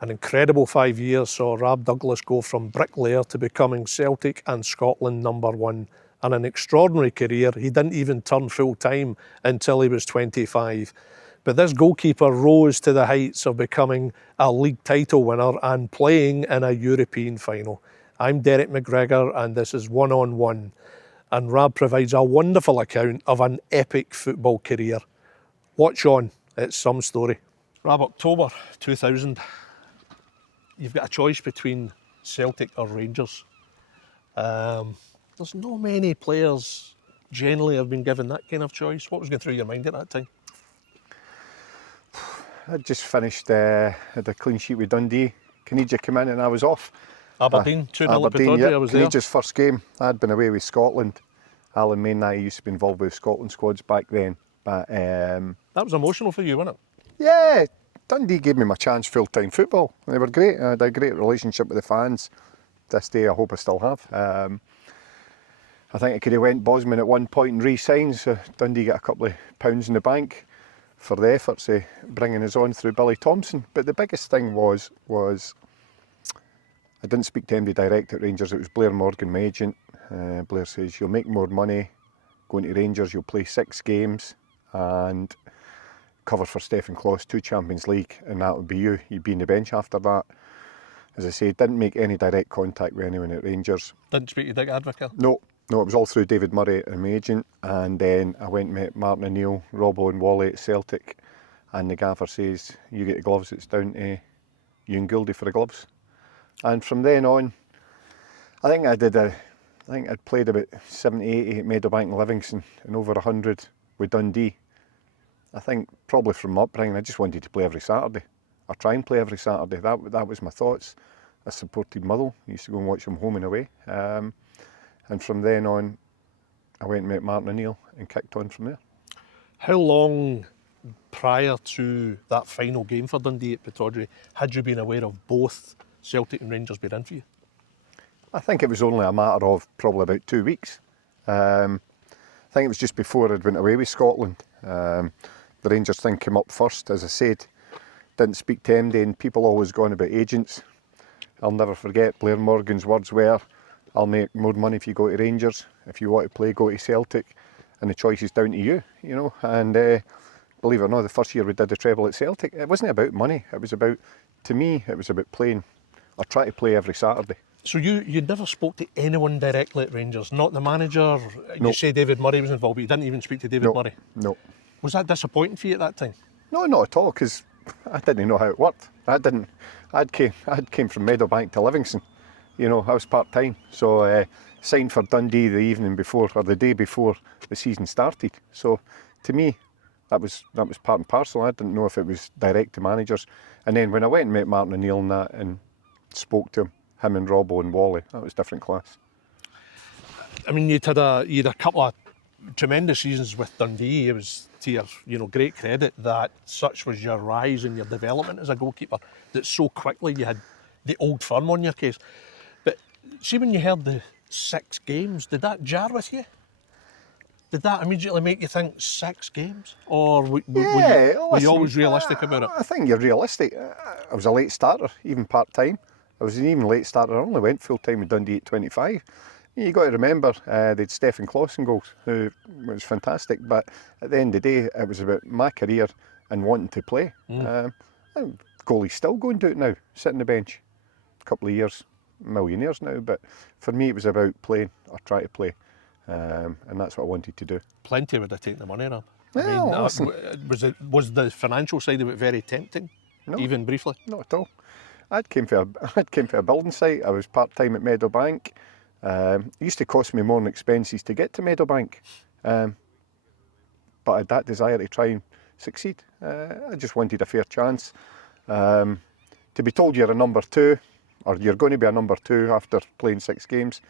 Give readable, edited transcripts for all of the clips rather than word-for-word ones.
An incredible 5 years saw Rab Douglas go from bricklayer to becoming Celtic and Scotland #1. And an extraordinary career. He didn't even turn full time until he was 25. But this goalkeeper rose to the heights of becoming a league title winner and playing in a European final. I'm Derek McGregor and this is One on One. And Rab provides a wonderful account of an epic football career. Watch on, it's some story. Rab, October 2000. You've got a choice between Celtic or Rangers. There's not many players generally have been given that kind of choice. What was going through your mind at that time? I'd just finished had a clean sheet with Dundee. Caniggia came in and I was off. Aberdeen, 2-0 at Pittodrie, I was there. Caniggia's first game. I'd been away with Scotland. Alan Main used to be involved with Scotland squads back then. But that was emotional for you, wasn't it? Yeah, Dundee gave me my chance full-time football. They were great. I had a great relationship with the fans. This day I hope I still have. I think I could have went Bosman at one point and re-signed, so Dundee got a couple of pounds in the bank for the efforts of bringing us on through Billy Thomson. But the biggest thing was I didn't speak to MD direct at Rangers. It was Blair Morgan, my agent. Blair says, you'll make more money going to Rangers, you'll play 6 games and cover for Stephen Kloss, 2 Champions League, and that would be you. You'd be on the bench after that. As I say, didn't make any direct contact with anyone at Rangers. Didn't speak to Dick Advocaat? No, it was all through David Murray and my agent, and then I went and met Martin O'Neill, Robbo and Wally at Celtic, and the gaffer says, you get the gloves, it's down to you and Gouldy for the gloves. And from then on, I think I'd played about 70, 80 at Meadowbank and Livingston and over 100 with Dundee. I think probably from my upbringing, I just wanted to play every Saturday, or try and play every Saturday. That was my thoughts. I supported Motherwell, I used to go and watch them home and away. And from then on, I went and met Martin O'Neill and kicked on from there. How long prior to that final game for Dundee at Pittodrie had you been aware of both Celtic and Rangers being in for you? I think it was only a matter of probably about 2 weeks. I think it was just before I'd went away with Scotland. The Rangers thing came up first, as I said. Didn't speak to MD, and people always go on about agents. I'll never forget Blair Morgan's words were, I'll make more money if you go to Rangers. If you want to play, go to Celtic. And the choice is down to you, you know. And believe it or not, the first year we did the treble at Celtic, it wasn't about money. It was about, to me, it was about playing, or trying to play every Saturday. So you never spoke to anyone directly at Rangers? Not the manager? No. You say David Murray was involved, but you didn't even speak to David Murray? No. Was that disappointing for you at that time? No, not at all, because I didn't know how it worked. I'd came from Meadowbank to Livingston. You know, I was part-time, so signed for Dundee the evening before, or the day before the season started. So to me, that was part and parcel. I didn't know if it was direct to managers. And then when I went and met Martin O'Neill and that, and spoke to him and Robbo and Wally, that was different class. I mean, you'd had a couple of tremendous seasons with Dundee. It was to your great credit that such was your rise and your development as a goalkeeper, that so quickly you had the old firm on your case. But see, when you heard the 6 games, did that jar with you? Did that immediately make you think 6 games? Or were you always realistic about it? I think you're realistic. I was a late starter, even part-time. I was an even late starter. I only went full-time with Dundee at 25. You got to remember, they had Stephen Kloss in goals, who was fantastic. But at the end of the day, it was about my career and wanting to play. Goalie's still going to do it now, sit on the bench. A couple of years, millionaires now. But for me, it was about playing, or try to play. And that's what I wanted to do. Plenty would have taken the money, Rab. Well, Was the financial side of it very tempting, No, even briefly? Not at all. I'd came for a building site. I was part-time at Meadowbank. It used to cost me more in expenses to get to Meadowbank. But I had that desire to try and succeed. I just wanted a fair chance. To be told you're a number 2, or you're going to be a number 2 after playing 6 games,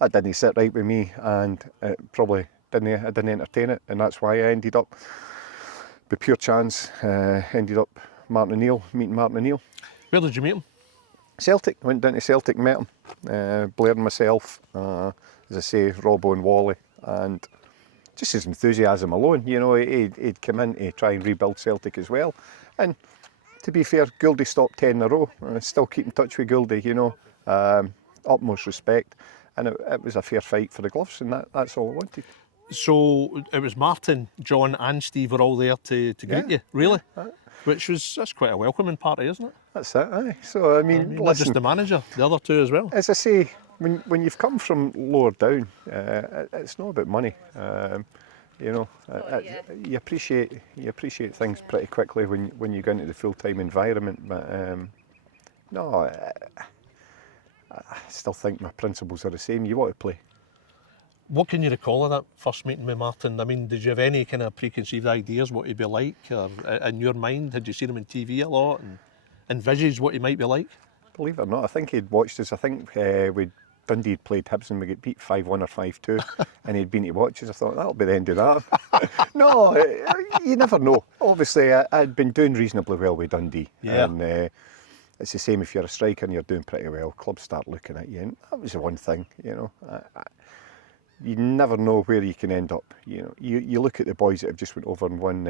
that didn't sit right with me, and it probably I didn't entertain it, and that's why I ended up, by pure chance, ended up meeting Martin O'Neill. Where did you meet him? Celtic. Went down to Celtic, met him. Blair and myself, as I say, Robbo and Wally, and just his enthusiasm alone. You know, he'd come in to try and rebuild Celtic as well. And to be fair, Gouldy stopped 10 in a row. I still keep in touch with Gouldy, you know. Utmost respect. And it was a fair fight for the gloves, and that's all I wanted. So it was Martin, John and Steve were all there to greet you, really? That's quite a welcoming party, isn't it? That's it, aye. So, I mean, not just the manager, the other two as well. As I say, when you've come from lower down, it's not about money. You know, you appreciate things pretty quickly when you go into the full-time environment. But no, I still think my principles are the same. You want to play. What can you recall of that first meeting with Martin? I mean, did you have any kind of preconceived ideas what he'd be like, or in your mind, had you seen him on TV a lot and envisaged what he might be like? Believe it or not, I think he'd watched us. I think we Dundee had played Hibs and we got beat 5-1 or 5-2, and he'd been to watch us. I thought that'll be the end of that. No, you never know. Obviously, I'd been doing reasonably well with Dundee, and it's the same if you're a striker and you're doing pretty well. Clubs start looking at you, and that was the one thing, you know. You never know where you can end up. You know, you look at the boys that have just went over and won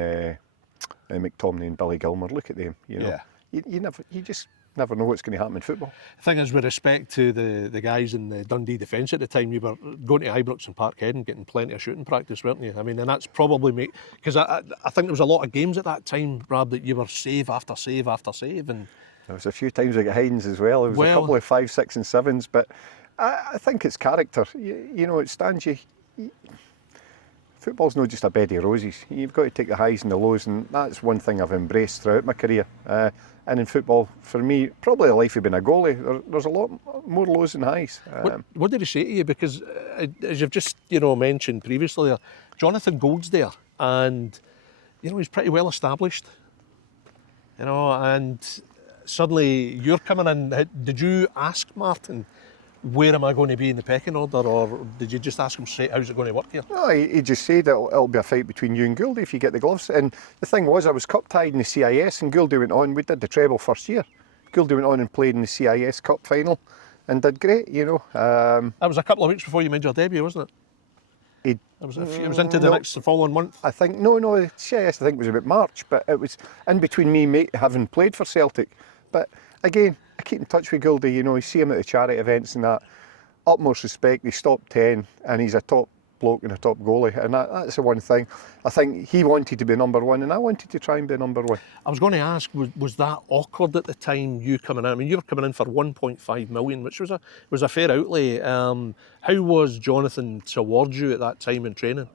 McTominay and Billy Gilmer. Look at them. You know, you just never know what's going to happen in football. The thing is, with respect to the guys in the Dundee defence at the time, you were going to Ibrox and Parkhead and getting plenty of shooting practice, weren't you? I mean, and that's probably because I think there was a lot of games at that time, Rab, that you were save after save after save, and there was a few times I got hidings as well. There was a couple of 5, 6 and 7s, but I think it's character. You know, it stands you. Football's not just a bed of roses. You've got to take the highs and the lows, and that's one thing I've embraced throughout my career. And in football, for me, probably the life of being a goalie, there's a lot more lows than highs. What did he say to you? Because as you've just mentioned previously, Jonathan Gould's there, and he's pretty well established. And suddenly you're coming in. Did you ask Martin, where am I going to be in the pecking order, or did you just ask him straight, how's it going to work here? No, he just said it'll be a fight between you and Gouldy if you get the gloves. And the thing was, I was cup tied in the CIS, and Gouldy went on. We did the treble first year. Gouldy went on and played in the CIS Cup final and did great, That was a couple of weeks before you made your debut, wasn't it? It was into the next following month. I think no, the CIS I think was about March, but it was in between me having played for Celtic. But again, I keep in touch with Gouldy, you see him at the charity events and that. Utmost respect, he's top 10 and he's a top bloke and a top goalie, and that's the one thing. I think he wanted to be number one and I wanted to try and be number one. I was going to ask, was that awkward at the time, you coming in? I mean, you were coming in for 1.5 million, which was a fair outlay. How was Jonathan towards you at that time in training?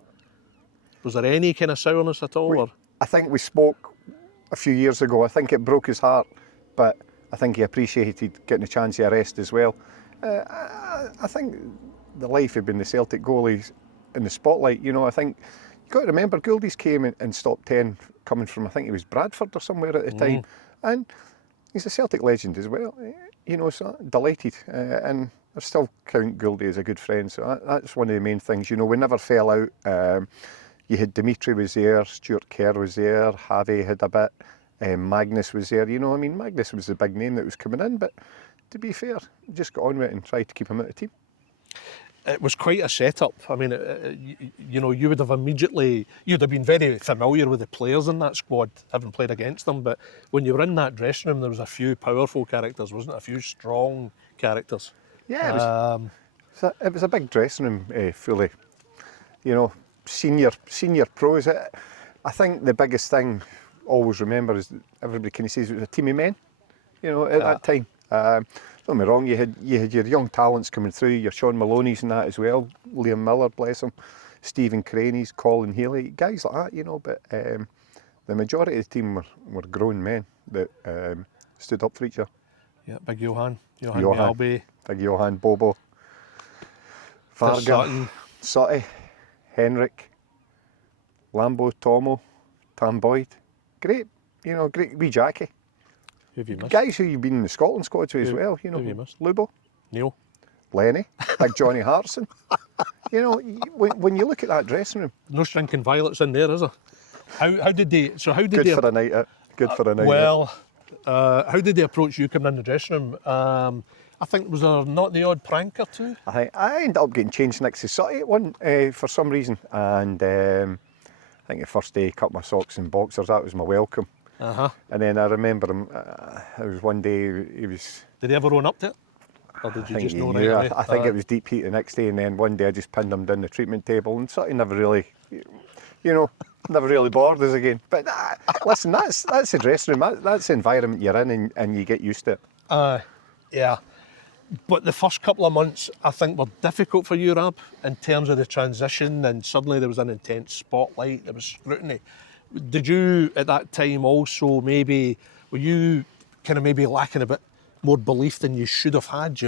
Was there any kind of sourness at all? I think we spoke a few years ago. I think it broke his heart, but I think he appreciated getting a chance of a rest as well. I think the life of being the Celtic goalies in the spotlight, I think you've got to remember Gouldy's came in top 10 coming from, I think he was Bradford or somewhere at the time, and he's a Celtic legend as well, so delighted, and I still count Gouldy as a good friend, so that's one of the main things. We never fell out. You had Dimitri was there, Stuart Kerr was there, Javi had a bit, Magnus was there, Magnus was the big name that was coming in, but to be fair, just got on with it and tried to keep him out of the team. It was quite a setup. I mean, you would have you'd have been very familiar with the players in that squad, having played against them, but when you were in that dressing room, there was a few powerful characters, wasn't it? A few strong characters. Yeah, it was a big dressing room, fully, senior pros. I think the biggest thing, always remember, is that everybody kind of says it was a team of men, at that time. Don't get me wrong, you had your young talents coming through, your Sean Maloney's and that as well, Liam Miller, bless him, Stephen Craney's, Colin Healy, guys like that, but the majority of the team were grown men that stood up for each other. Yeah, big Johan Mialby. Big Johan, Bobo, Varga, Sutty, Henrik, Lambo, Tomo, Tam Boyd. Great, great wee Jackie. Who have you missed? Guys who you've been in the Scotland squad with as well, Who have you missed? Lubo, Neil, Lenny, big Johnny Hartson. When you look at that dressing room, no shrinking violets in there, is there? How did they? So how did good they? For a night out. Good for a night out. Well, how did they approach you coming in the dressing room? I think, was there not the odd prank or two? I ended up getting changed next to Sutty at one for some reason, and I think the first day he cut my socks and boxers. That was my welcome. And then I remember him, it was one day he was... Did he ever own up to it? Or did you just know right away? I think it was deep heat the next day, and then one day I just pinned him down the treatment table and sort of never really, never really bothered us again. But listen, that's the dressing room, that's the environment you're in, and you get used to it. Yeah. But the first couple of months, I think, were difficult for you, Rab, in terms of the transition, and suddenly there was an intense spotlight, there was scrutiny. Did you, at that time also, were you kind of maybe lacking a bit more belief than you should have had,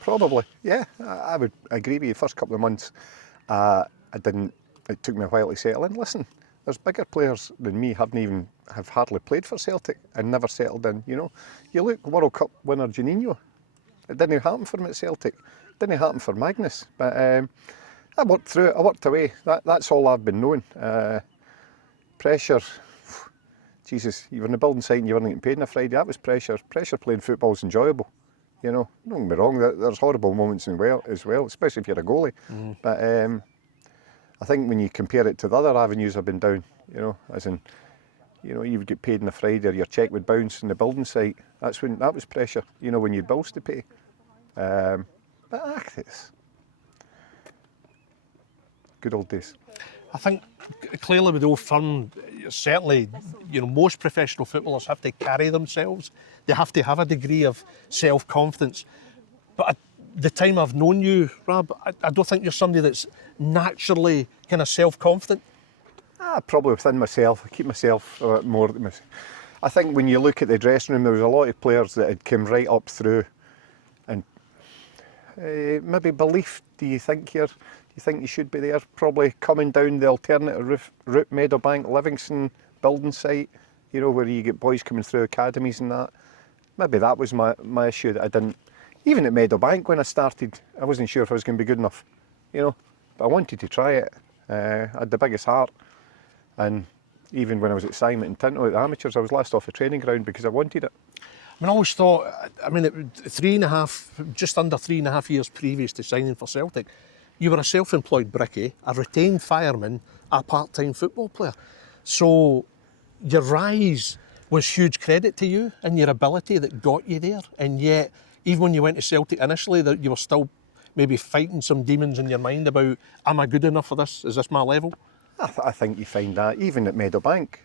Probably, yeah. I would agree with you. First couple of months, it took me a while to settle in. Listen, there's bigger players than me have hardly played for Celtic and never settled in, You look, World Cup winner Juninho. It didn't happen for him at Celtic. It didn't happen for Magnus. But I worked through it, I worked away. That's all I've been knowing. Pressure, Jesus, you were in the building site and you weren't getting paid on a Friday. That was pressure. Pressure playing football is enjoyable. Don't get me wrong, there's horrible moments as well, especially if you're a goalie. But I think when you compare it to the other avenues I've been down, as in, you would get paid on a Friday or your cheque would bounce in the building site. That was pressure, when you had bills to pay. But it's good old days. I think clearly with Old Firm, certainly, most professional footballers have to carry themselves. They have to have a degree of self-confidence. But at the time I've known you, Rab, I don't think you're somebody that's naturally kind of self-confident. Probably within myself. I keep myself more. I think when you look at the dressing room, there was a lot of players that had come right up through. And maybe belief, do you think you should be there? Probably coming down the alternative route, Meadowbank, Livingston, building site, where you get boys coming through academies and that. Maybe that was my issue, that I didn't. Even at Meadowbank when I started, I wasn't sure if I was going to be good enough, but I wanted to try it. I had the biggest heart. And even when I was at Simon and Tinto at the amateurs, I was last off the training ground because I wanted it. I always thought, just under 3.5 years previous to signing for Celtic, you were a self-employed brickie, a retained fireman, a part-time football player. So your rise was huge credit to you and your ability that got you there. And yet, even when you went to Celtic initially, that you were still maybe fighting some demons in your mind about, am I good enough for this? Is this my level? I think you find that even at Meadowbank.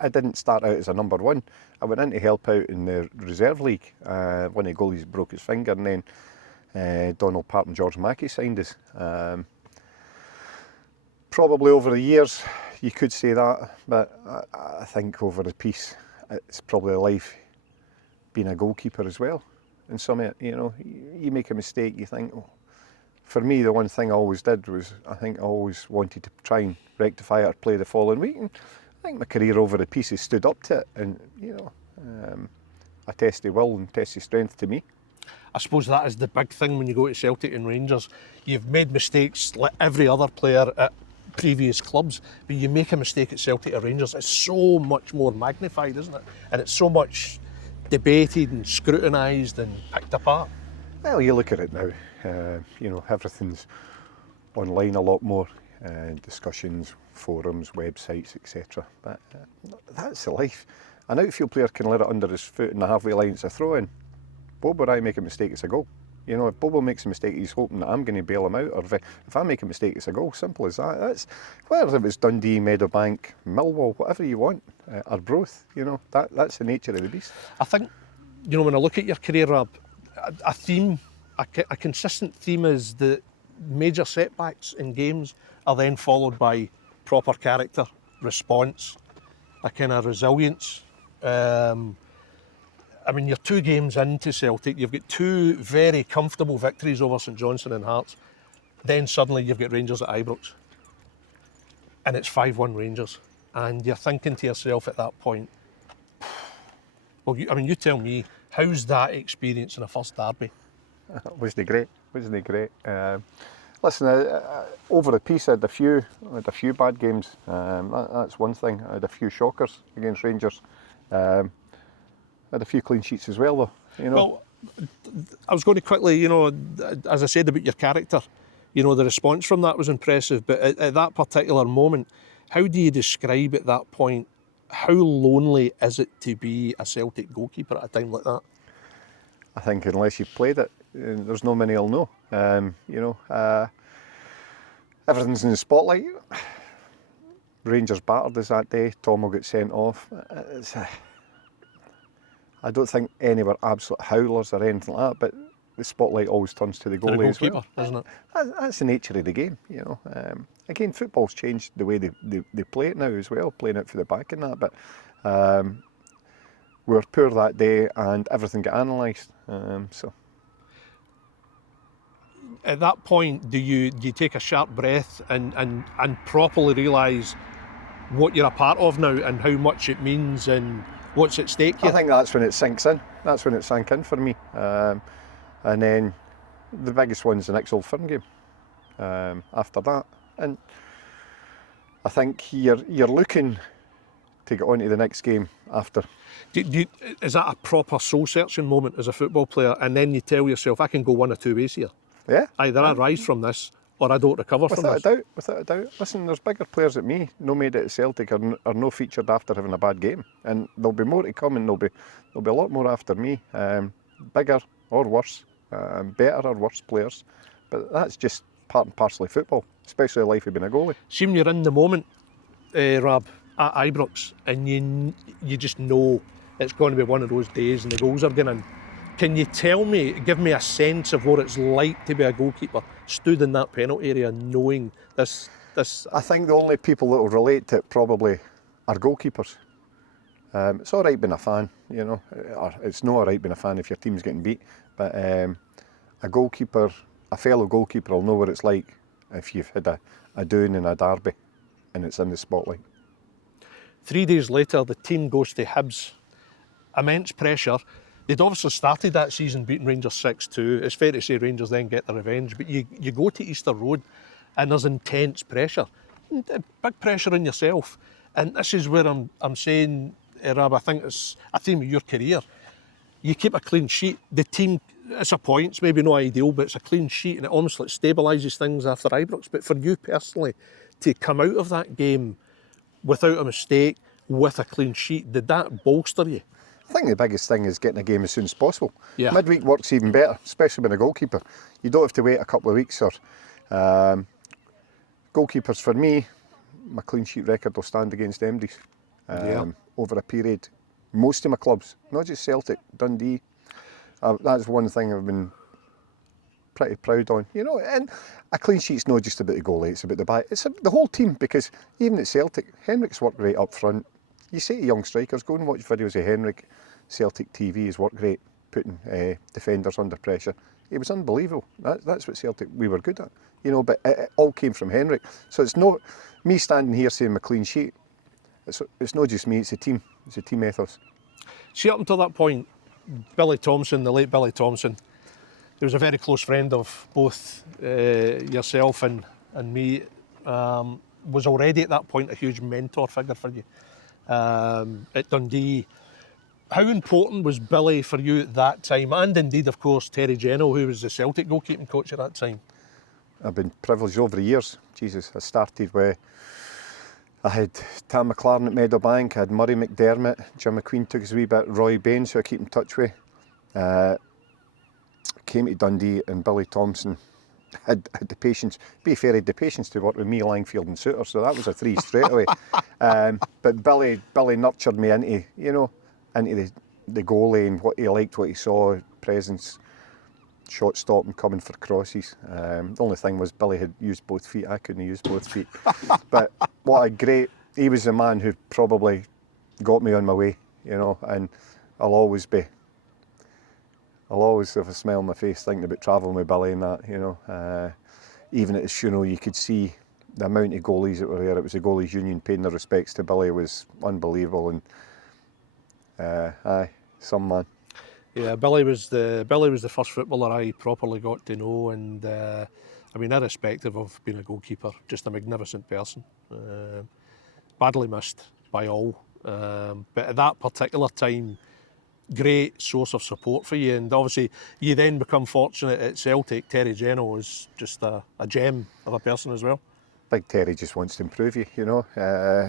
I didn't start out as a number one. I went in to help out in the reserve league. One of the goalies broke his finger, and then Donald Park and George Mackey signed us. Probably over the years you could say that, but I think over the piece it's probably life being a goalkeeper as well. And some, you make a mistake, you think, oh. For me, the one thing I always did was, I think I always wanted to try and rectify it or play the following week. And I think my career over the pieces stood up to it. And, I tested will and tested strength to me. I suppose that is the big thing when you go to Celtic and Rangers. You've made mistakes like every other player at previous clubs, but you make a mistake at Celtic or Rangers, it's so much more magnified, isn't it? And it's so much debated and scrutinised and picked apart. Well, you look at it now, everything's online a lot more, discussions, forums, websites, etc. But that's the life. An outfield player can let it under his foot in the halfway line, it's a throw in. Bobo or I make a mistake, it's a goal. If Bobo makes a mistake, he's hoping that I'm going to bail him out, or if I make a mistake, it's a goal. Simple as that. That's whether it's Dundee, Meadowbank, Millwall, whatever you want, or both. That's the nature of the beast. I think, when I look at your career, Rab, a theme, a consistent theme is that major setbacks in games are then followed by proper character, response, a kind of resilience. You're 2 games into Celtic, you've got 2 very comfortable victories over St Johnstone and Hearts. Then suddenly you've got Rangers at Ibrox. And it's 5-1 Rangers. And you're thinking to yourself at that point, well, you tell me, how's that experience in a first derby? Wasn't it great? Listen, over the piece I had a few bad games. That's one thing. I had a few shockers against Rangers. I had a few clean sheets as well, though. Well, I was going to quickly, as I said about your character, the response from that was impressive. But at that particular moment, how do you describe at that point how lonely is it to be a Celtic goalkeeper at a time like that? I think unless you've played it, there's no many will know. Everything's in the spotlight. Rangers battered us that day. Tom will get sent off. I don't think any were absolute howlers or anything like that, but the spotlight always turns to the goalie as well. Isn't it? That's the nature of the game, Again, football's changed the way they play it now as well, playing it for the back and that, but we were poor that day and everything got analysed. At that point, do you take a sharp breath and properly realise what you're a part of now and how much it means and what's at stake here? I think that's when it sinks in. That's when it sank in for me. And then the biggest one's the next Old Firm game after that. And I think you're looking to get on to the next game after. Is that a proper soul-searching moment as a football player, and then you tell yourself, I can go one or two ways here? Yeah. Either I rise from this or I don't recover from this. Without a doubt. Listen, there's bigger players than me, no made it at Celtic or no featured after having a bad game. And there'll be more to come, and there'll be a lot more after me. Bigger or worse, better or worse players. But that's just part and parcel of football, especially the life of being a goalie. Seem you're in the moment, Rab, at Ibrox, and you just know it's going to be one of those days and the goals are going in. Can you give me a sense of what it's like to be a goalkeeper, stood in that penalty area, knowing this? I think the only people that will relate to it probably are goalkeepers. It's all right being a fan, or it's not all right being a fan if your team's getting beat, but a fellow goalkeeper will know what it's like if you've had a down in a derby and it's in the spotlight. 3 days later, the team goes to Hibs. Immense pressure. They'd obviously started that season beating Rangers 6-2. It's fair to say Rangers then get the revenge, but you go to Easter Road and there's intense pressure. Big pressure on yourself. And this is where I'm saying, Rab, I think it's a theme of your career. You keep a clean sheet. The team, it's a points, maybe not ideal, but it's a clean sheet and it almost like stabilises things after Ibrox. But for you personally, to come out of that game without a mistake, with a clean sheet, did that bolster you? I think the biggest thing is getting a game as soon as possible. Yeah. Midweek works even better, especially when a goalkeeper. You don't have to wait a couple of weeks or goalkeepers. For me, my clean sheet record will stand against MDs over a period. Most of my clubs, not just Celtic, Dundee. That's one thing I've been pretty proud on. And a clean sheet's not just about the goalie, it's about the back. It's the whole team, because even at Celtic, Henrik's worked great up front. You say to young strikers, go and watch videos of Henrik. Celtic TV has worked great, putting defenders under pressure. It was unbelievable. That's what Celtic we were good at. But it all came from Henrik. So it's not me standing here saying a clean sheet. It's not just me, it's a team. It's a team ethos. See, up until that point, Billy Thomson, the late Billy Thomson, he was a very close friend of both yourself and me, was already at that point a huge mentor figure for you at Dundee. How important was Billy for you at that time? And indeed, of course, Terry Geno, who was the Celtic goalkeeping coach at that time. I've been privileged over the years. Jesus, I started where I had Tam McLaren at Meadowbank, I had Murray McDermott, Jim McQueen took us a wee bit, Roy Baines, who I keep in touch with. Came to Dundee, and Billy Thomson had the patience. Be fair, he had the patience to work with me, Langfield and Souter, so that was a 3 straight away. But Billy nurtured me into the goalie and what he liked, what he saw, presence, shot stopping, coming for crosses. The only thing was Billy had used both feet. I couldn't use both feet. But he was the man who probably got me on my way, and I'll always have a smile on my face thinking about travelling with Billy and that, even at the funeral you could see the amount of goalies that were there. It was the Goalkeepers Union paying their respects to Billy. It was unbelievable, and some man. Yeah, Billy was the first footballer I properly got to know, and irrespective of being a goalkeeper, just a magnificent person. Badly missed by all, but at that particular time, great source of support for you. And obviously you then become fortunate at Celtic. Terry Geno was just a gem of a person as well. Big Terry just wants to improve you, you know,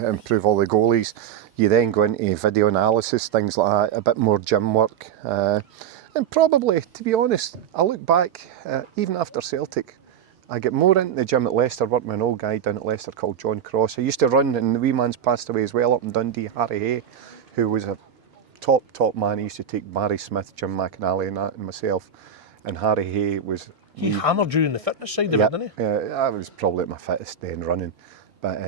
improve all the goalies. You then go into video analysis, things like that, a bit more gym work. And probably, to be honest, I look back, even after Celtic, I get more into the gym at Leicester, working with an old guy down at Leicester called John Cross. I used to run, and the wee man's passed away as well up in Dundee, Harry Hay, who was a top man. He used to take Barry Smith, Jim McAnally and that, and myself. And Harry Hay was... He hammered you in the fitness side of it, didn't he? Yeah, I was probably at my fittest then running. But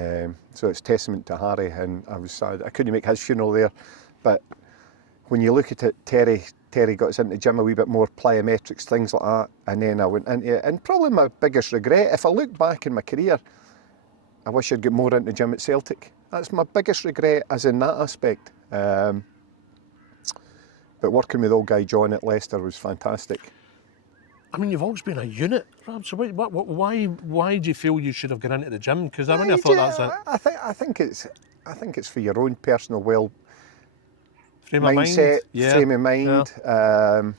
so it's testament to Harry, and I was sad. I couldn't make his funeral there. But when you look at it, Terry got us into the gym a wee bit more, plyometrics, things like that. And then I went into it. And probably my biggest regret, if I look back in my career, I wish I'd get more into the gym at Celtic. That's my biggest regret, as in that aspect. But working with old guy John at Leicester was fantastic. I mean, you've always been a unit, Rab, so why do you feel you should have got into the gym? Because I wouldn't have thought that's it. I think it's for your own personal Frame mindset, frame of mind. Yeah.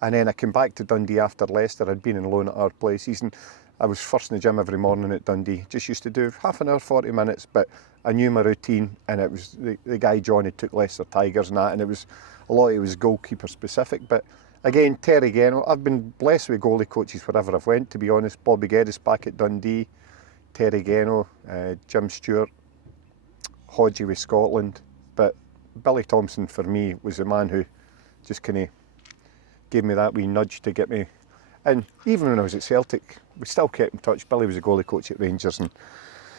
And then I came back to Dundee after Leicester. I'd been in loan at our places, and I was first in the gym every morning at Dundee. Just used to do half an hour, 40 minutes, but I knew my routine, and it was the guy John who took Leicester Tigers and that, and it was a lot of it was goalkeeper specific. But again, Terry again, I've been blessed with goalie coaches wherever I've went, to be honest. Bobby Geddes back at Dundee, Terry Geno, Jim Stewart, Hodgie with Scotland. But Billy Thomson for me was the man who just kind of gave me that wee nudge to get me. And even when I was at Celtic, we still kept in touch. Billy was a goalie coach at Rangers.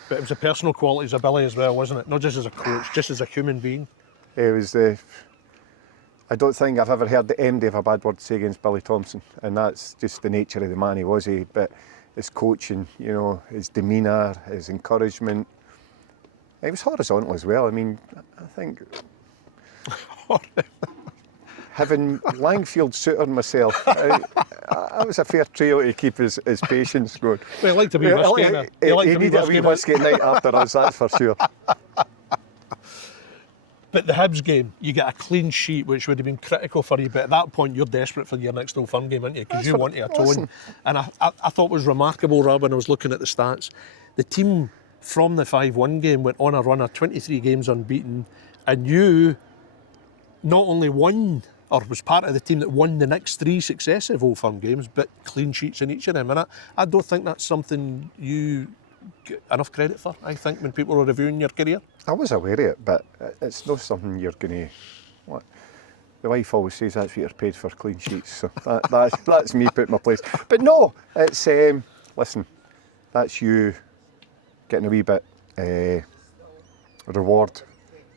But it was the personal qualities of Billy as well, wasn't it? Not just as a coach, just as a human being. It was I don't think I've ever heard the MD have a bad word to say against Billy Thomson, and that's just the nature of the man he was. But his coaching, you know, his demeanour, his encouragement, it was horizontal as well. I mean, I think having Langfield Suitor myself, I was a fair trio to keep his patience going. Well, he liked to be whiskey. He needed a wee whiskey at night after us, that's for sure. But the Hibs game, you get a clean sheet, which would have been critical for you. But at that point, you're desperate for your next Old Firm game, aren't you? Because you want to atone. Listen. And I thought it was remarkable, Rob, when I was looking at the stats. The team from the 5-1 game went on a run of 23 games unbeaten, and you not only won, or was part of the team that won the next 3 successive Old Firm games, but clean sheets in each of them. And I don't think that's something you get enough credit for, I think, when people are reviewing your career. I was aware of it, but it's not something you're going to... The wife always says that's what you're paid for, clean sheets, so that's me putting my place. But no, it's... listen, that's you getting a wee bit reward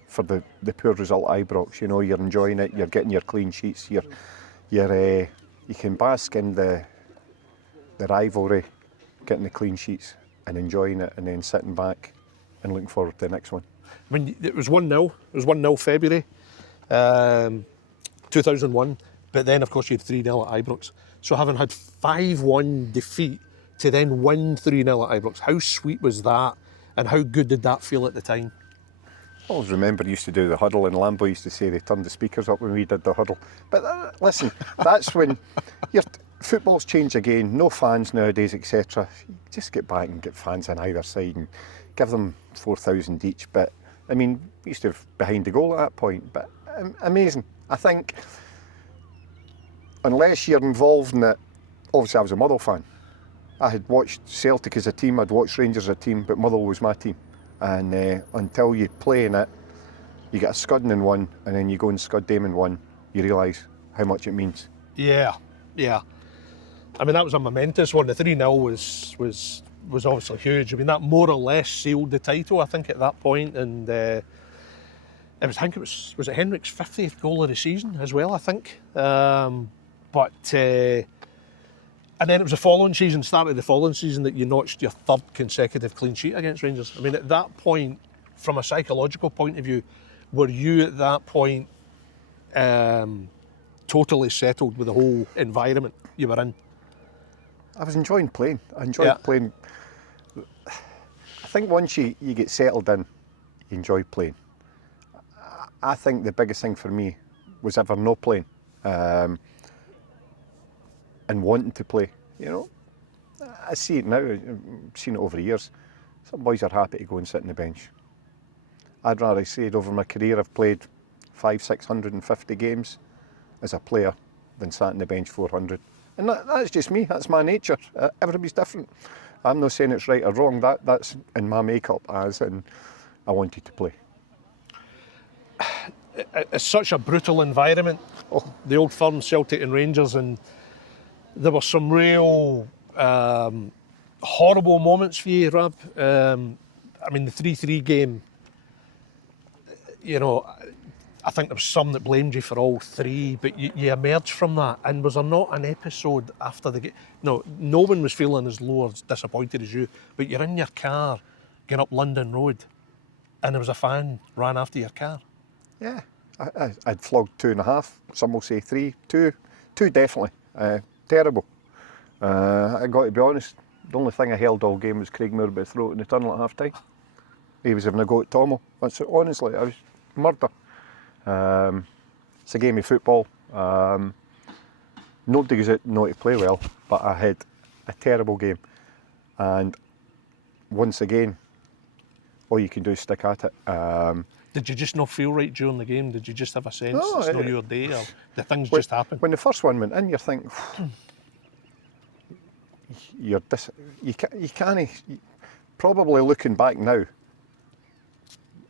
for the poor result at Ibrox. You know, you're enjoying it, you're getting your clean sheets, you can bask in the rivalry, getting the clean sheets and enjoying it, and then sitting back and looking forward to the next one. I mean, it was 1-0. It was 1-0 February 2001. But then, of course, you had 3-0 at Ibrox. So having had 5-1 defeat to then win 3-0 at Ibrox, how sweet was that? And how good did that feel at the time? I always remember used to do the huddle, and Lambo used to say they turned the speakers up when we did the huddle. But listen, that's when football's changed again. No fans nowadays, etc. Just get back and get fans on either side and give them 4,000 each. But I mean, we used to have behind the goal at that point. But amazing. I think unless you're involved in it, obviously I was a Motherwell fan. I had watched Celtic as a team, I'd watched Rangers as a team, but Motherwell was my team. And until you play in it, you get a scudding in one, and then you go and scud them in one, you realise how much it means. Yeah. I mean, that was a momentous one. The 3-0 was obviously huge. I mean, that more or less sealed the title, I think, at that point. And was it Henrik's 50th goal of the season as well, I think. And then it was the following season, started the following season, that you notched your 3rd consecutive clean sheet against Rangers. I mean, at that point, from a psychological point of view, were you at that point totally settled with the whole environment you were in? I was enjoying playing. I enjoyed playing. I think once you get settled in, you enjoy playing. I think the biggest thing for me was ever no playing. And wanting to play, you know. I see it now, I've seen it over the years. Some boys are happy to go and sit on the bench. I'd rather say over my career I've played 650 games as a player than sat on the bench 400. And that's just me, that's my nature. Everybody's different. I'm not saying it's right or wrong, that's in my makeup as in I wanted to play. It's such a brutal environment, the old firm, Celtic and Rangers, and there were some real horrible moments for you, Rab. I mean, the 3-3 game, you know, I think there was some that blamed you for all three, but you emerged from that. And was there not an episode after the game? No one was feeling as low or as disappointed as you, but you're in your car going up London Road and there was a fan ran after your car. Yeah, I'd flogged 2.5, some will say 3, 2 definitely. Terrible. I got to be honest, the only thing I held all game was Craig Moore by the throat in the tunnel at half time. He was having a go at Tomo. Honestly, I was murder. It's a game of football. Nobody goes out not to play well, but I had a terrible game. And once again, all you can do is stick at it. Did you just not feel right during the game? Did you just have a sense it's not your day, or the things just happen? When the first one went in, you think, you can't, probably looking back now,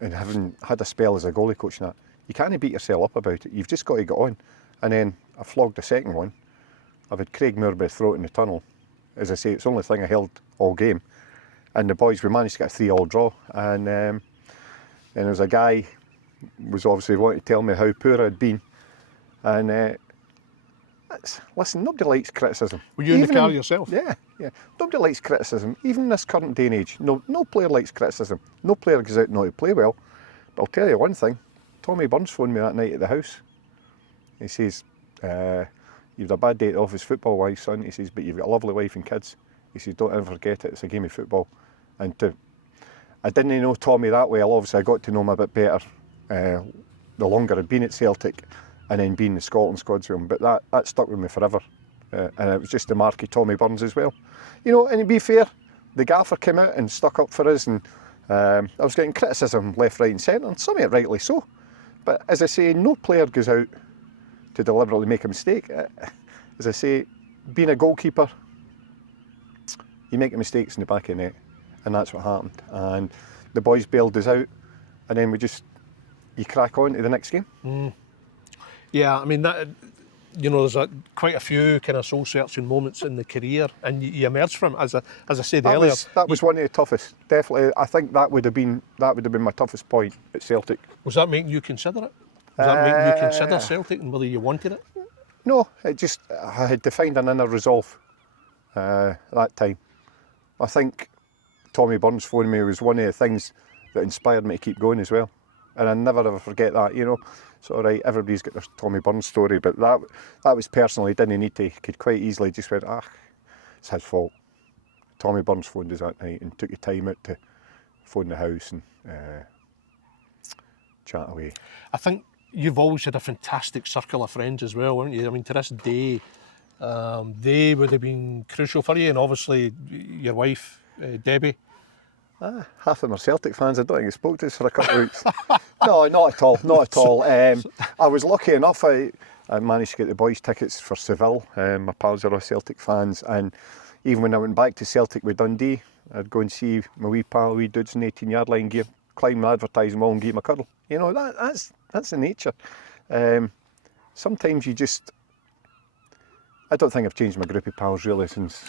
and having had a spell as a goalie coach and that, you can't beat yourself up about it. You've just got to get on. And then I flogged the second one. I've had Craig Moore by the throat in the tunnel. As I say, it's the only thing I held all game. And the boys, we managed to get a 3-3 draw. And there was a guy was obviously wanting to tell me how poor I'd been. And listen, nobody likes criticism. Were you in the car yourself? Yeah. Nobody likes criticism, even in this current day and age. No player likes criticism. No player goes out not to play well. But I'll tell you one thing. Tommy Burns phoned me that night at the house. He says, you've had a bad day at the office football-wise, son. He says, but you've got a lovely wife and kids. He says, don't ever forget it, it's a game of football. And I didn't know Tommy that well. Obviously, I got to know him a bit better the longer I'd been at Celtic and then being the Scotland squads with him. But that stuck with me forever. And it was just the mark of Tommy Burns as well. You know, and to be fair, the gaffer came out and stuck up for us, and I was getting criticism left, right and centre, and some of it rightly so. But as I say, no player goes out to deliberately make a mistake. As I say, being a goalkeeper, you make mistakes in the back of the net, and that's what happened. And the boys bailed us out, and then you crack on to the next game. Yeah, I mean, that, you know, there's quite a few kind of soul-searching moments in the career, and you emerge from it, as I said earlier. That was one of the toughest. Definitely, I think that would have been my toughest point at Celtic. Was that making you consider it? Was that making you consider Celtic and whether you wanted it? No, I had to find an inner resolve that time. I think Tommy Burns phoning me was one of the things that inspired me to keep going as well. And I never ever forget that, you know. So right, everybody's got their Tommy Burns story, but that was personally, didn't need to, could quite easily just went, it's his fault. Tommy Burns phoned us that night and took the time out to phone the house and chat away. I think you've always had a fantastic circle of friends as well, haven't you? I mean, to this day, they would have been crucial for you, and obviously your wife, Debbie. Half of them are Celtic fans. I don't think he spoke to us for a couple of weeks. No, not at all. I was lucky enough, I managed to get the boys tickets for Seville. My pals are all Celtic fans, and even when I went back to Celtic with Dundee, I'd go and see my wee pal, wee dudes in 18-yard line, climb the advertising wall and give him a cuddle. You know, that's the nature. Sometimes you just, I don't think I've changed my group of pals really since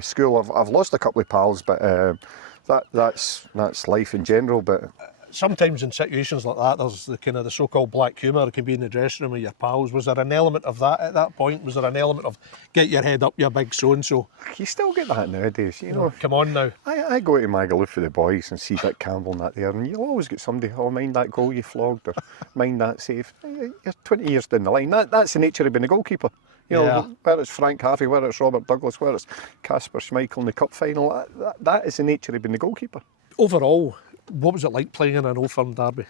school. I've lost a couple of pals, but that's life in general. But sometimes in situations like that, there's the kind of the so-called black humour. It can be in the dressing room with your pals. Was there an element of that at that point? Was there an element of get your head up, you big so-and-so? You still get that nowadays, you know. Come on now. I go to Magaluf with the boys and see Dick Campbell and that there, and you'll always get somebody, mind that goal you flogged, or mind that save. You're 20 years down the line. That's the nature of being a goalkeeper. You know, whether it's Frank Harvey, whether it's Robert Douglas, whether it's Kasper Schmeichel in the cup final, that is the nature of being a goalkeeper. Overall, what was it like playing in an Old Firm derby?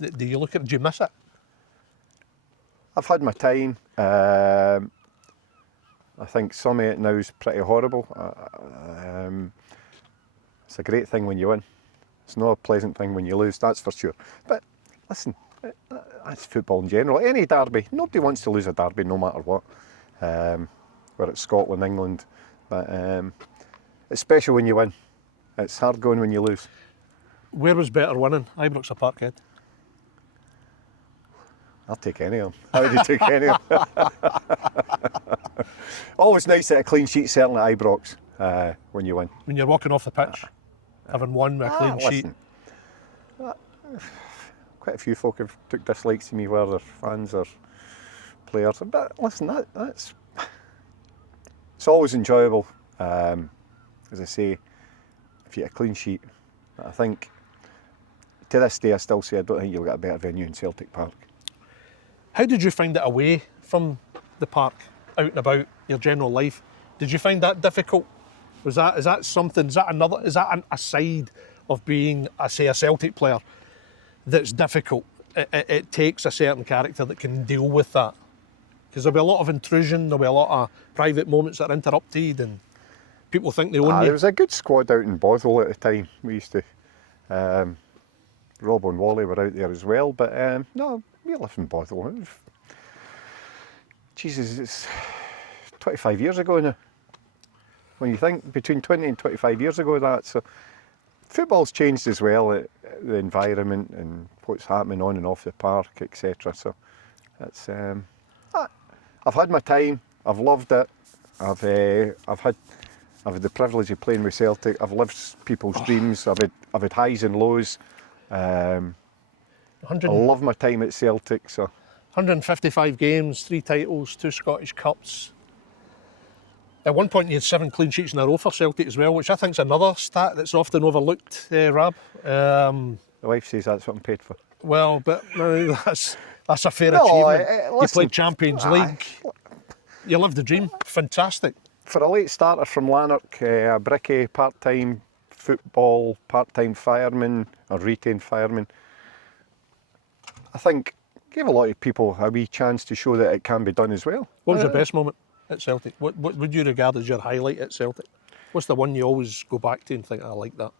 Do you look at it? Do you miss it? I've had my time. I think some of it now is pretty horrible. It's a great thing when you win. It's not a pleasant thing when you lose, that's for sure. But listen, that's football in general. Any derby, nobody wants to lose a derby no matter what. Whether it's Scotland, England, but it's special when you win. It's hard going when you lose. Where was better winning, Ibrox or Parkhead? I'll take any of them. I would take any of them. Always nice at a clean sheet, certainly at Ibrox, when you win. When you're walking off the pitch, having won with a clean sheet. Quite a few folk have took dislikes to me, whether they're fans or players. But listen, that's it's always enjoyable. As I say, if you get a clean sheet, I think to this day I still say I don't think you'll get a better venue in Celtic Park. How did you find it away from the park, out and about, your general life? Did you find that difficult? Is that something? Is that a side of being, I say, a Celtic player that's difficult? It takes a certain character that can deal with that. Because there'll be a lot of intrusion, there'll be a lot of private moments that are interrupted, and people think they own you. There was a good squad out in Bothwell at the time. We used to, Rob and Wally were out there as well, but no, we lived in Bothwell. Jesus, it's 25 years ago now. When you think, between 20 and 25 years ago that, so football's changed as well, the environment and what's happening on and off the park, etc. So it's, I've had my time, I've loved it, I've had the privilege of playing with Celtic, I've lived people's dreams, I've had highs and lows. I love my time at Celtic. So 155 games, 3 titles, 2 Scottish Cups. At one point you had 7 clean sheets in a row for Celtic as well, which I think is another stat that's often overlooked, Rab. The wife says that's what I'm paid for. Well, but no, that's a fair achievement. Listen, you played Champions League. You lived the dream. Fantastic. For a late starter from Lanark, a brickie, part-time football, part-time fireman, or retained fireman, I think gave a lot of people a wee chance to show that it can be done as well. What was your best moment at Celtic? What would you regard as your highlight at Celtic? What's the one you always go back to and think, I like that?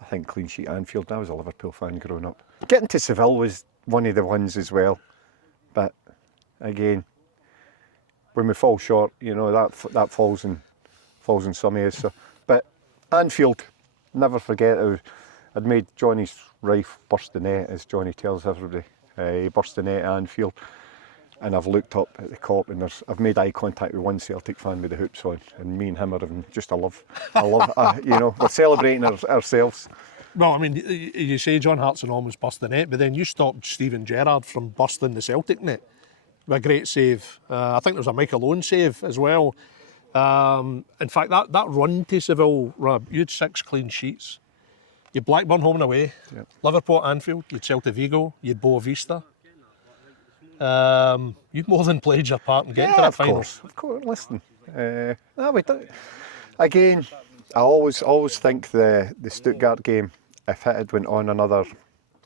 I think clean sheet Anfield. I was a Liverpool fan growing up. Getting to Seville was one of the ones as well. But again, when we fall short, you know, that falls in some areas. So, but Anfield, never forget. I'd made Johnny's Rife burst the net, as Johnny tells everybody. He burst the net at Anfield, and I've looked up at the cop, and I've made eye contact with one Celtic fan with the hoops on, and me and him are having just a love. You know, we're celebrating ourselves. Well, I mean, you say John Hartson almost burst the net, but then you stopped Steven Gerrard from bursting the Celtic net with a great save. I think there was a Michael Owen save as well. In fact, that run to Seville, Rab, you had 6 clean sheets. You had Blackburn home and away, yep. Liverpool at Anfield, you had Celta Vigo, you had Boa Vista. You've more than played your part in getting to that final. Of course, listen. Again, I always think the Stuttgart game, if it had went on another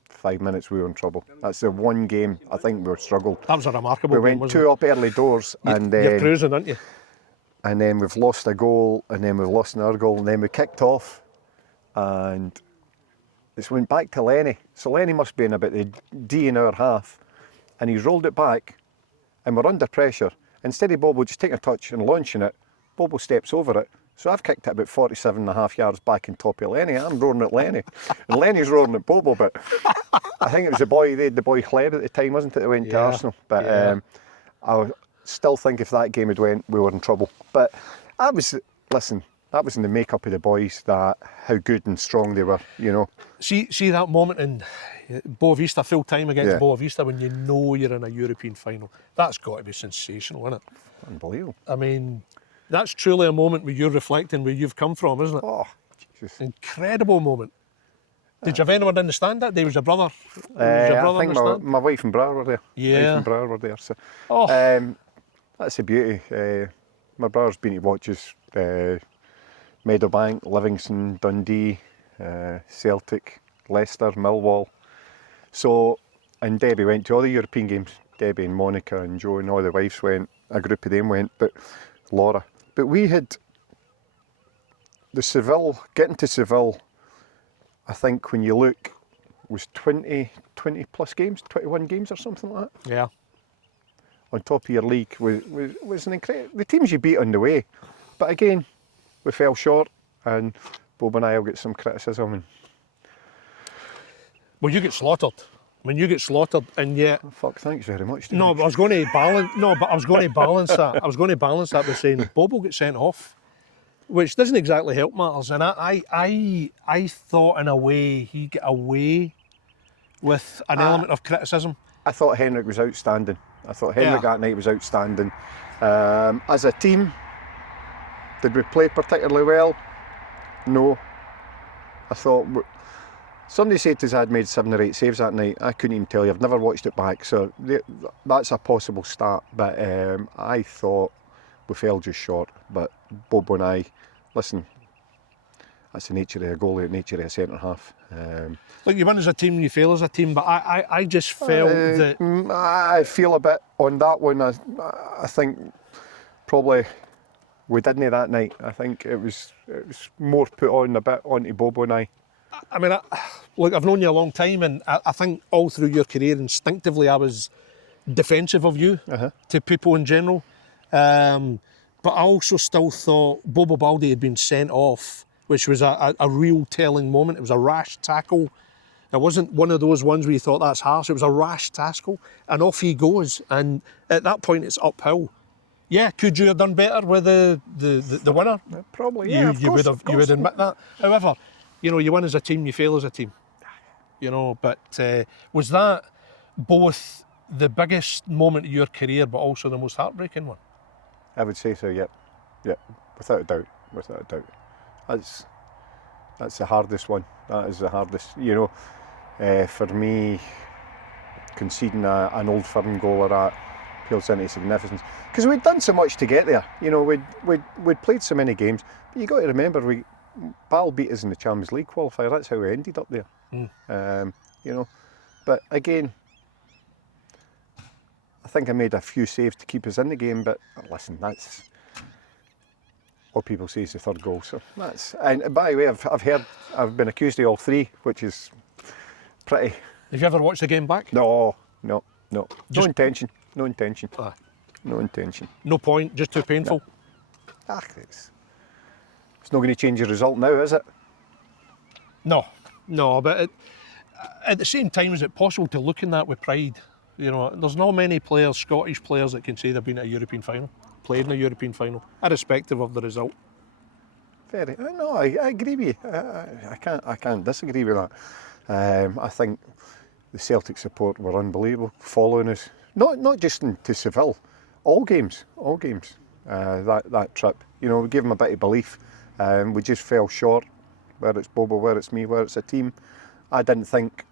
5 minutes, we were in trouble. That's the one game I think we struggled. That was a remarkable game, We went 2 up early doors, and then you're cruising, aren't you? And then we've lost a goal, and then we've lost another goal, and then we kicked off, and it's went back to Lenny. So Lenny must be in about the D in our half, and he's rolled it back, and we're under pressure. Instead of Bobo just taking a touch and launching it, Bobo steps over it. So I've kicked it about 47.5 yards back on top of Lenny. I'm roaring at Lenny, and Lenny's roaring at Bobo. But I think it was the boy Hleb at the time, wasn't it, that went to Arsenal. But I still think if that game had went, we were in trouble. But that was in the makeup of the boys, that how good and strong they were, you know. See that moment in Boa Vista, full time against Boa Vista, when you know you're in a European final. That's got to be sensational, isn't it? Unbelievable. I mean, that's truly a moment where you're reflecting where you've come from, isn't it? Oh, Jesus. Incredible moment. Did you have anyone in the stand that day? Was your brother? I think my wife and brother were there. Yeah. Wife and brother were there. So, that's the beauty. My brother's been to watches Meadowbank, Livingston, Dundee, Celtic, Leicester, Millwall. So, and Debbie went to all the European games. Debbie and Monica and Joe and all the wives went. A group of them went, but Laura. But we had the Seville, getting to Seville, I think when you look, was 20 plus games, 21 games or something like that. Yeah. On top of your league was an incredible. The teams you beat on the way, but again, we fell short, and Bob and I will get some criticism. And Well, you get slaughtered. I mean, you get slaughtered, and yet. oh, fuck, thanks very much. David. No, but I was going to balance. No, but I was going to balance that. I was going to balance that by saying Bob will get sent off, which doesn't exactly help matters. And I thought in a way he got away with an element of criticism. I thought Henrik was outstanding. I thought Henrik that night was outstanding. As a team, did we play particularly well? No. I thought somebody said us I'd made 7 or 8 saves that night. I couldn't even tell you. I've never watched it back, so that's a possible start. But I thought we fell just short. But Bobo and I, listen, that's the nature of a goalie, the nature of a centre half. Look, you win as a team, you fail as a team, but I just felt that. I feel a bit on that one. I think probably we didn't that night. I think it was more put on a bit onto Bobo and I. I mean, look, I've known you a long time, and I think all through your career, instinctively, I was defensive of you to people in general. But I also still thought Bobo Baldi had been sent off, which was a real telling moment. It was a rash tackle. It wasn't one of those ones where you thought that's harsh. It was a rash tackle, and off he goes. And at that point, it's uphill. Yeah, could you have done better with the winner? Probably, yeah. You would admit that. However, you win as a team, you fail as a team. But was that both the biggest moment of your career, but also the most heartbreaking one? I would say so. Yep, without a doubt. That's the hardest one. That is the hardest. For me, conceding an Old Firm goal or that pales into significance because we'd done so much to get there. We'd played so many games. But you got to remember, Bal beat us in the Champions League qualifier. That's how we ended up there. But again, I think I made a few saves to keep us in the game. But listen, that's all people say is the third goal. So that's. And by the way, I've been accused of all 3, which is pretty. Have you ever watched the game back? No. No intention. No intention. Aye. No intention. No point. Just too painful. No. It's not going to change the result now, is it? No. But at the same time, is it possible to look in that with pride? There's not many players, Scottish players, that can say they've been at a European final, played in a European final, irrespective of the result. Very. No, I agree with you. I can't disagree with that. I think the Celtic support were unbelievable, following us. Not just into Seville, all games. That trip, we gave them a bit of belief. We just fell short. Whether it's Bobo, whether it's me, whether it's a team, I didn't think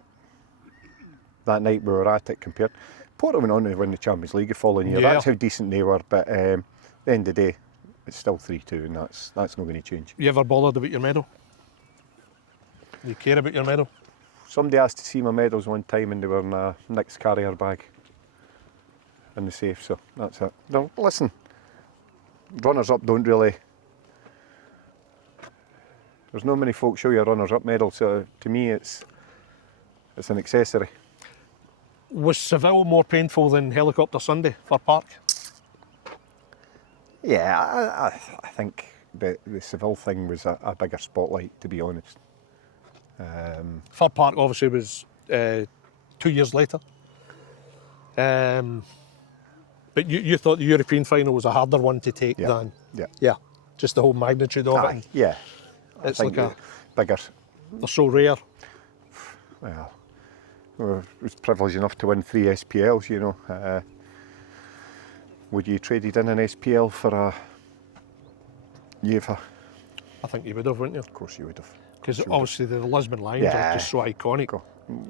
that night we were at it compared. Porto went on to win the Champions League the following year. Yeah. That's how decent they were. But at the end of the day, it's still 3-2, and that's not going to change. You ever bothered about your medal? Do you care about your medal? Somebody asked to see my medals one time, and they were in a Nick's carrier bag in the safe. So that's it. No, listen, runners-up don't really. There's not many folks show you a runners-up medal, so to me it's an accessory. Was Seville more painful than Helicopter Sunday for Park? Yeah, I think the Seville thing was a bigger spotlight, to be honest. For Park, obviously, was 2 years later. But you thought the European final was a harder one to take than... Yeah, just the whole magnitude of it. Yeah. It's like a... bigger. They're so rare. Well, I was privileged enough to win 3 SPLs, Would you traded in an SPL for a UEFA? I think you would have, wouldn't you? Of course you would have. Because obviously the Lisbon Lions are just so iconic.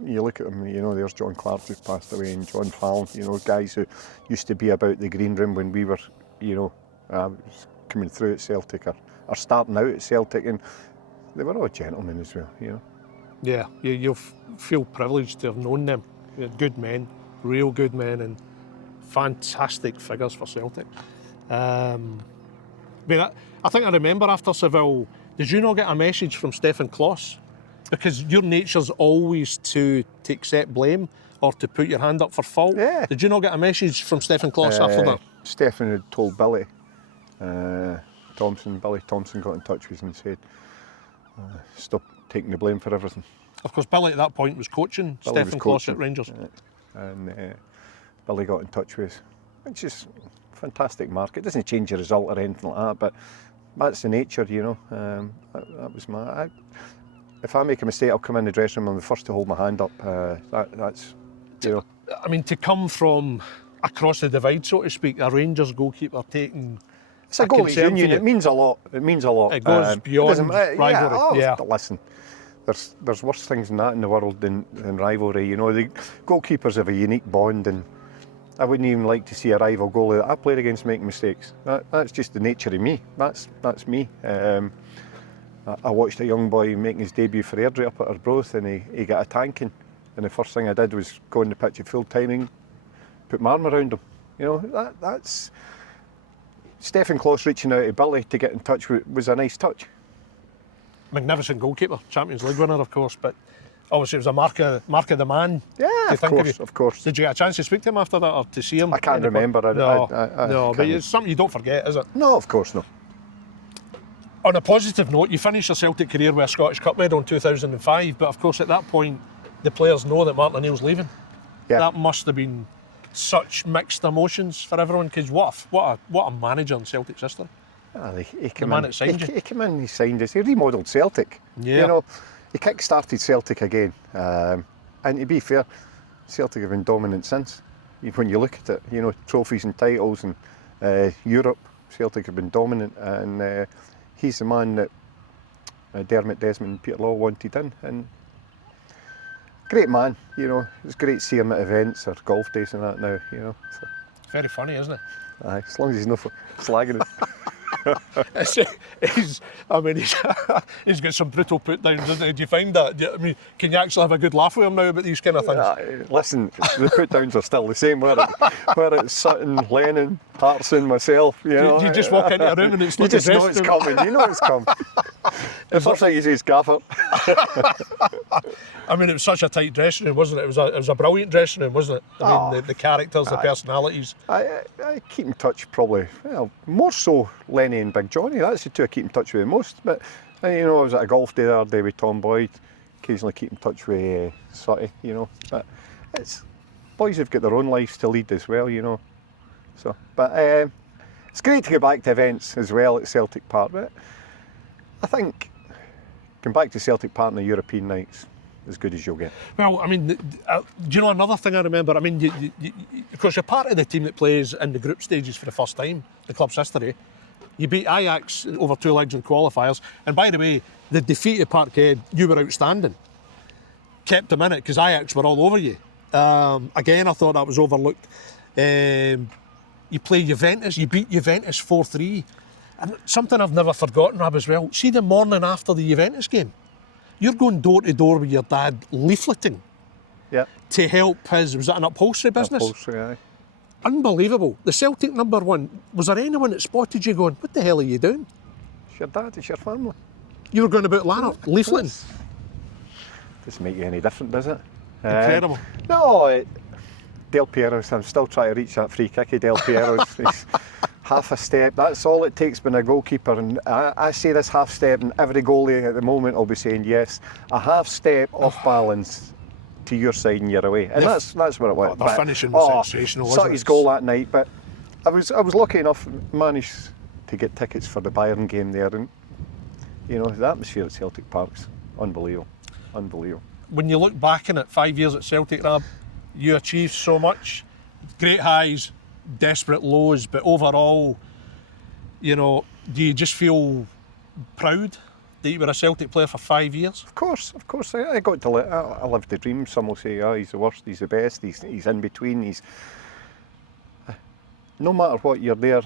You look at them, there's John Clark who's passed away, and John Fallon, guys who used to be about the green room when we were, coming through at Celtic or starting out at Celtic, and they were all gentlemen as well, Yeah, you'll feel privileged to have known them. They're good men, real good men, and fantastic figures for Celtic. I think I remember after Seville, Did you not get a message from Stefan Kloss? Because your nature's always to accept blame or to put your hand up for fault. Yeah. Did you not get a message from Stefan Kloss after that? Stefan had told Billy Thomson. Billy Thomson got in touch with us and said, stop taking the blame for everything. Of course, Billy at that point was coaching Stefan Kloss at Rangers. And Billy got in touch with us, which is a fantastic mark. It doesn't change the result or anything like that, but that's the nature, you know. That was my... if I make a mistake, I'll come in the dressing room, I'm the first to hold my hand up. That's, you know... I mean, to come from across the divide, so to speak, a Rangers goalkeeper taking... It's a Goalkeepers Union, it means a lot. It means a lot. It goes beyond rivalry. Yeah, listen, there's worse things than that in the world than rivalry. You know, the goalkeepers have a unique bond, and I wouldn't even like to see a rival goalie that I played against make mistakes. That's just the nature of me. That's me. I watched a young boy making his debut for Airdrie up at Arbroath, and he got a tanking. And the first thing I did was go on the pitch at full timing, put my arm around him. You know, that's... Stefan Kloss reaching out to Billy to get in touch was a nice touch. Magnificent goalkeeper, Champions League winner, of course, but obviously it was a mark of the man. Yeah, of course. Did you get a chance to speak to him after that or to see him? I can't remember. No, but it's something you don't forget, is it? No, of course not. On a positive note, you finished your Celtic career with a Scottish Cup medal in 2005, but of course at that point the players know that Martin O'Neill's leaving. Yeah. That must have been such mixed emotions for everyone, because what a manager in Celtic's history. He came in, he signed us, he remodelled Celtic. Yeah. You know, he kick-started Celtic again. And to be fair, Celtic have been dominant since. When you look at it, you know, trophies and titles and Europe, Celtic have been dominant, and he's the man that Dermot, Desmond and Peter Law wanted in. And great man, you know. It's great to see him at events or golf days and that now, you know. So. Very funny, isn't it? Aye, as long as he's not slagging it. He's got some brutal put downs, doesn't he? Do you find that? I mean, can you actually have a good laugh with him now about these kind of things? Listen, the put downs are still the same, where it's Sutton, Lennon, Hartson, myself. You know, you just walk into a room and it's you just know it's coming. You know it's coming. The first thing he says, "Gaffer." I mean, it was such a tight dressing room, wasn't it? It was a brilliant dressing room, wasn't it? I mean, the characters, the personalities. I keep in touch probably, well, more so Lenny and Big Johnny. That's the two I keep in touch with the most. But you know, I was at a golf day the other day with Tom Boyd. Occasionally keep in touch with Sutty, you know. But it's boys have got their own lives to lead as well, you know. So, but it's great to get back to events as well at Celtic Park. But I think going back to Celtic Park on the European nights, as good as you'll get. Well, I mean, do you know another thing I remember? I mean, of course, you're part of the team that plays in the group stages for the first time in the club's history. You beat Ajax over 2 legs in qualifiers. And by the way, the defeat at Parkhead, you were outstanding. Kept them in it because Ajax were all over you. Again, I thought that was overlooked. You play Juventus, you beat Juventus 4-3. And something I've never forgotten, Rab, as well. See the morning after the Juventus game? You're going door to door with your dad leafleting to help his, was that an upholstery business? Upholstery, aye. Unbelievable. The Celtic #1, was there anyone that spotted you going, what the hell are you doing? It's your dad, it's your family. You were going about Lanark, leafleting? Doesn't make you any different, does it? Incredible. No, Del Piero's, I'm still trying to reach that free kick of Del Piero's. Half a step, that's all it takes being a goalkeeper, and I say this half step, and every goalie at the moment will be saying yes, a half step off balance to your side and you're away, and that's what it was. The finishing was sensational, wasn't it? Sutty's goal that night, but I was lucky enough, managed to get tickets for the Bayern game there, and you know, the atmosphere at Celtic Park's unbelievable. When you look back on it, 5 years at Celtic, Rab, you achieved so much, great highs, desperate lows, but overall, you know, do you just feel proud that you were a Celtic player for 5 years? Of course. I got to I lived the dream. Some will say, oh, he's the worst, he's the best, he's in between. He's no matter what, you're there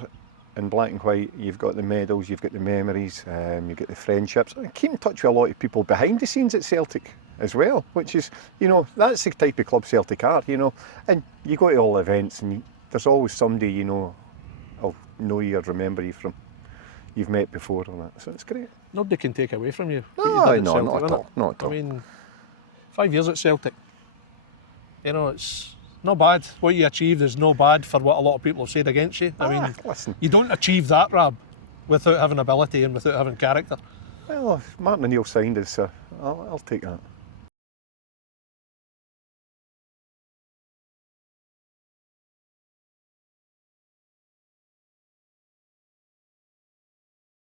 in black and white. You've got the medals, you've got the memories, you've got the friendships. I keep in touch with a lot of people behind the scenes at Celtic as well, which is, you know, that's the type of club Celtic are, you know. And you go to all events and there's always somebody, you know, I'll know you or remember you from, you've met before and that, so it's great. Nobody can take away from you what No, you did at no, Celtic, not at innit? all, not at all. I mean, 5 years at Celtic. You know, it's not bad. What you achieved is no bad for what a lot of people have said against you. I mean, Listen, you don't achieve that, Rab, without having ability and without having character. well, if Martin O'Neill signed us, so I'll take that.